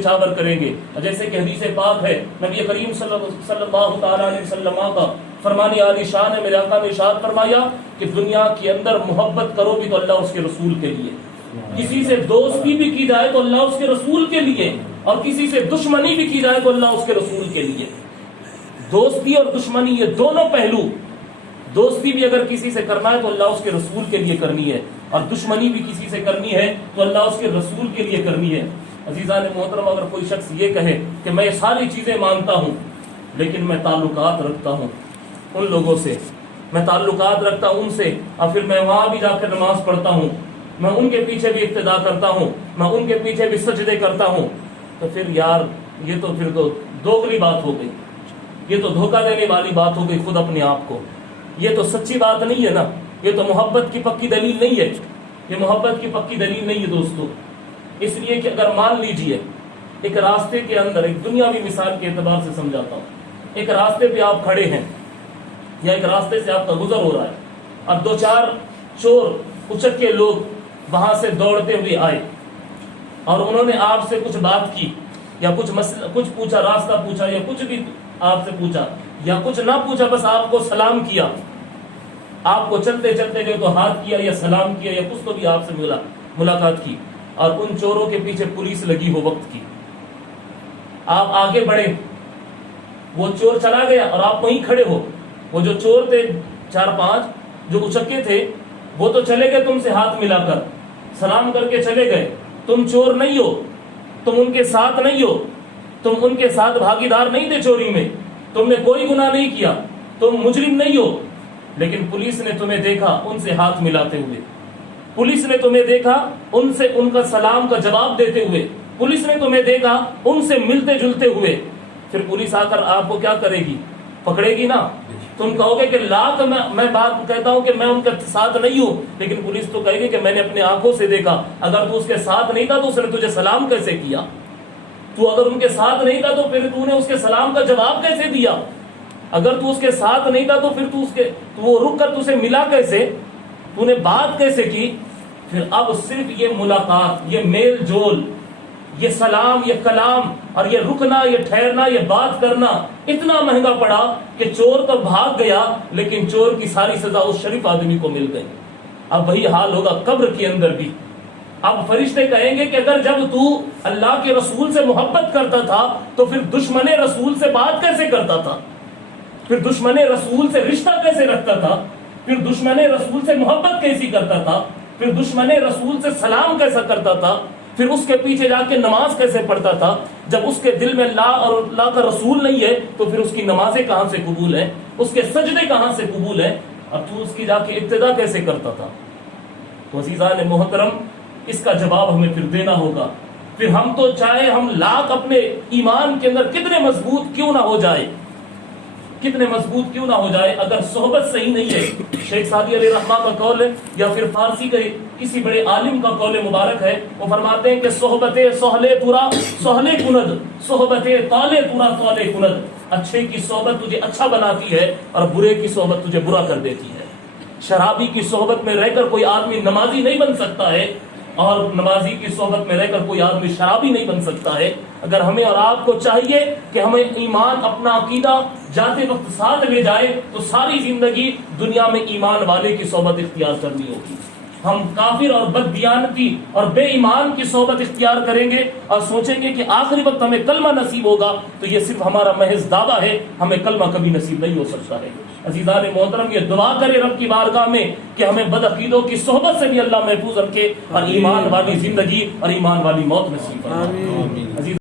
نچھاور کریں گے. جیسے کہ حدیث پاک ہے نبی کریم صلی اللہ تعالی علیہ وسلم کا فرمان عالی شان ہے, میرے آقا نے ارشاد فرمایا کہ دنیا کے اندر محبت کرو بھی تو اللہ اس کے رسول کے لیے, کسی سے دوستی بھی کی جائے تو اللہ اس کے رسول کے لیے, اور کسی سے دشمنی بھی کی جائے تو اللہ اس کے رسول کے لیے. دوستی اور دشمنی یہ دونوں پہلو, دوستی بھی اگر کسی سے کرنا ہے تو اللہ اس کے رسول کے لیے کرنی ہے, اور دشمنی بھی کسی سے کرنی ہے تو اللہ اس کے رسول کے لیے کرنی ہے. عزیزان محترم, اگر کوئی شخص یہ کہے کہ میں یہ ساری چیزیں مانتا ہوں لیکن میں تعلقات رکھتا ہوں ان لوگوں سے, میں تعلقات رکھتا ہوں ان سے, اور پھر میں وہاں بھی جا کر نماز پڑھتا ہوں, میں ان کے پیچھے بھی اقتدا کرتا ہوں, میں ان کے پیچھے بھی سجدے کرتا ہوں, تو پھر یار یہ تو پھر تو دوغلی بات ہو گئی, یہ تو دھوکہ دینے والی بات ہو گئی خود اپنے آپ کو. یہ تو سچی بات نہیں ہے نا, یہ تو محبت کی پکی دلیل نہیں ہے, یہ محبت کی پکی دلیل نہیں ہے دوستو. اس لیے کہ اگر مان لیجئے ایک راستے کے اندر, ایک دنیاوی مثال کے اعتبار سے سمجھاتا ہوں, ایک راستے پہ آپ کھڑے ہیں یا ایک راستے سے آپ کا گزر ہو رہا ہے, اب دو چار چور اچک کے لوگ وہاں سے دوڑتے ہوئے آئے اور انہوں نے آپ سے کچھ بات کی یا کچھ مسئلہ کچھ پوچھا, راستہ پوچھا یا کچھ بھی آپ سے پوچھا یا کچھ نہ پوچھا, بس آپ کو سلام کیا, آپ کو چلتے چلتے جو تو ہاتھ کیا یا سلام کیا یا کچھ تو بھی آپ سے ملاقات کی, اور ان چوروں کے پیچھے پولیس لگی ہو وقت کی. آپ آگے بڑھے, وہ چور چلا گیا اور آپ وہیں کھڑے ہو, وہ جو چور تھے چار پانچ جو اچکے تھے وہ تو چلے گئے تم سے ہاتھ ملا کر, سلام کر کے چلے گئے. تم چور نہیں ہو, تم ان کے ساتھ نہیں ہو, تم ان کے ساتھ بھاگیدار نہیں تھے چوری میں, تم نے کوئی گناہ نہیں کیا, تم مجرم نہیں ہو, لیکن پولیس نے تمہیں دیکھا ان سے ہاتھ ملاتے ہوئے, پولیس نے تمہیں دیکھا ان سے ان کا سلام کا جواب دیتے ہوئے, پولیس نے تمہیں دیکھا ان سے ملتے جلتے ہوئے. پھر پولیس آ کر آپ کو کیا کرے گی؟ پکڑے گی نا. تم کہو گے کہ لاکھ میں بات کہتا ہوں کہ میں ان کے ساتھ نہیں ہوں, لیکن پولیس تو کہے گی کہ میں نے اپنے آنکھوں سے دیکھا. اگر تو اس کے ساتھ نہیں تھا تو اس نے تجھے سلام کیسے کیا؟ تو اگر ان کے ساتھ نہیں تھا تو پھر تو نے اس کے سلام کا جواب کیسے دیا؟ اگر تو اس کے ساتھ نہیں تھا تو پھر تو وہ رک کر تجھے ملا کیسے؟ تو نے بات کیسے کی؟ پھر اب صرف یہ ملاقات, یہ میل جول, یہ سلام, یہ کلام اور یہ رکنا, یہ ٹھہرنا, یہ بات کرنا اتنا مہنگا پڑا کہ چور تو بھاگ گیا لیکن چور کی ساری سزا اس شریف آدمی کو مل گئی. اب وہی حال ہوگا قبر کے اندر بھی. اب فرشتے کہیں گے کہ اگر جب تو اللہ کے رسول سے محبت کرتا تھا تو پھر دشمن رسول سے بات کیسے کرتا تھا, پھر دشمن رسول سے رشتہ کیسے رکھتا تھا, پھر دشمن رسول سے محبت کیسی کرتا تھا, پھر دشمن رسول سے سلام کیسا کرتا تھا, پھر اس کے پیچھے جا کے نماز کیسے پڑھتا تھا. جب اس کے دل میں اللہ اور اللہ کا رسول نہیں ہے تو پھر اس کی نمازیں کہاں سے قبول ہیں, اس کے سجدے کہاں سے قبول ہیں, اور تو اس کی جا کے ابتدا کیسے کرتا تھا؟ تو عزیزان محترم, اس کا جواب ہمیں پھر دینا ہوگا. پھر ہم تو چاہے ہم لاکھ اپنے ایمان کے اندر کتنے مضبوط کیوں نہ ہو جائے, کتنے مضبوط کیوں نہ ہو جائے, اگر صحبت صحیح نہیں ہے, شیخ سعدی علیہ رحمہ کا قول ہے یا پھر فارسی کے کسی بڑے عالم کا قول مبارک ہے, وہ فرماتے ہیں کہ صحبت سہلے پورا سہلے کند, صحبت تالے پورا تالے کند. اچھے کی صحبت تجھے اچھا بناتی ہے اور برے کی صحبت تجھے برا کر دیتی ہے. شرابی کی صحبت میں رہ کر کوئی آدمی نمازی نہیں بن سکتا ہے, اور نمازی کی صحبت میں رہ کر کوئی آدمی شرابی نہیں بن سکتا ہے. اگر ہمیں اور آپ کو چاہیے کہ ہمیں ایمان اپنا عقیدہ جاتے وقت ساتھ لے جائے تو ساری زندگی دنیا میں ایمان والے کی صحبت اختیار کرنی ہوگی. ہم کافر اور بددیانتی اور بے ایمان کی صحبت اختیار کریں گے اور سوچیں گے کہ آخری وقت ہمیں کلمہ نصیب ہوگا, تو یہ صرف ہمارا محض دعویٰ ہے, ہمیں کلمہ کبھی نصیب نہیں ہو سکتا ہے. عزیزان محترم, یہ دعا کرے رب کی بارگاہ میں کہ ہمیں بدعقیدوں کی صحبت سے بھی اللہ محفوظ رکھے اور ایمان والی زندگی اور ایمان والی موت نصیب فرمائے.